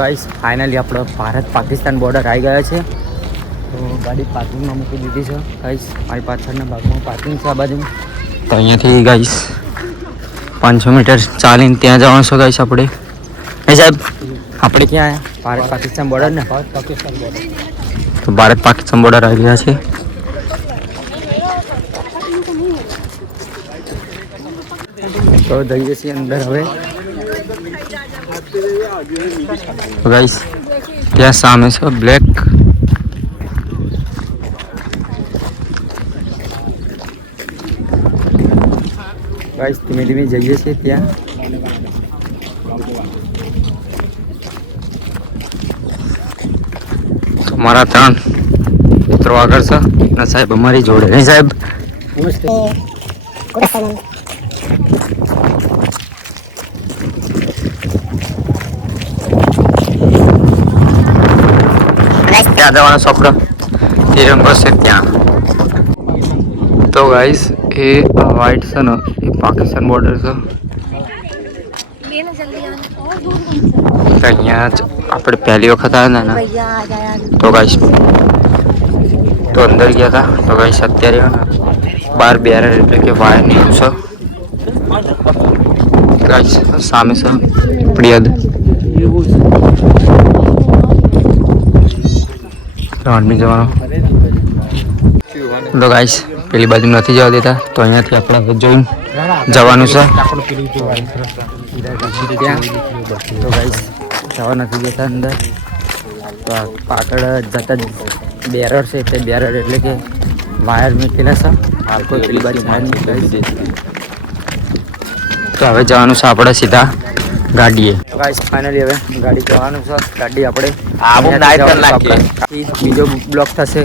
Guys finally આપણો Bharat Pakistan border આવી ગયા છે. તો ગાડી પાર્કિંગમાં મૂકી દીધી છે. ગાઈસ મારી પાછળના ભાગમાં પાર્કિંગ છે આ બાજુ. તો અહીંયાથી ગાઈસ 500 મીટર ચાલીને ત્યાં જવાનું છે ગાઈસ આપણે. એ સાહેબ આપણે ક્યાં આવ્યા? ભારત પાકિસ્તાન બોર્ડર ને? ભારત પાકિસ્તાન બોર્ડર. તો ભારત પાકિસ્તાન બોર્ડર આવી ગયા છે. તો જઈએ છીએ અંદર હવે. તો ગાઈસ ત્યાં સામે છે બ્લેક. ગાઈસ ધીમે ધીમે જઈએ છીએ ત્યાં. મારા 3 મિત્રો આગળ છે અને સાહેબ અમારી જોડે. નહીં સાહેબ? ત્યાં જવાનો છોકરો તિરંગો છે ત્યાં. તો ગાઈસ એ વ્હાઈટ છે ને એ પાકિસ્તાન બોર્ડર છે. અહીંયા જ આપણે પહેલી વખત આવ્યા ને તો ગાઈસ તો અંદર ગયા હતા. તો ગાઈસ અત્યારે બાર બેરર એટલે કે વાયર નીકળ્યું છે ગાઈસ. સામે છે પ્રિયદ. આર્મી જવાનો. તો ગાઈસ પેલી બાજુ નથી જવા દેતા તો અહીંયાથી આપણે જોઈને જવાનું છે. તો ગાઈસ જવા નથી દેતા અંદર. તો પાછળ જતા બેરર છે તે બેરર એટલે કે વાયર મૂકેલા છે. હાલ કોઈ પેલી બાજુ વાયર મૂકેલી. તો હવે જવાનું છે આપણે સીધા ગાડીએ. ગાઈસ ફાઇનલી હવે ગાડી જવાનું છે. ગાડી આપણે બીજો બ્લોક થશે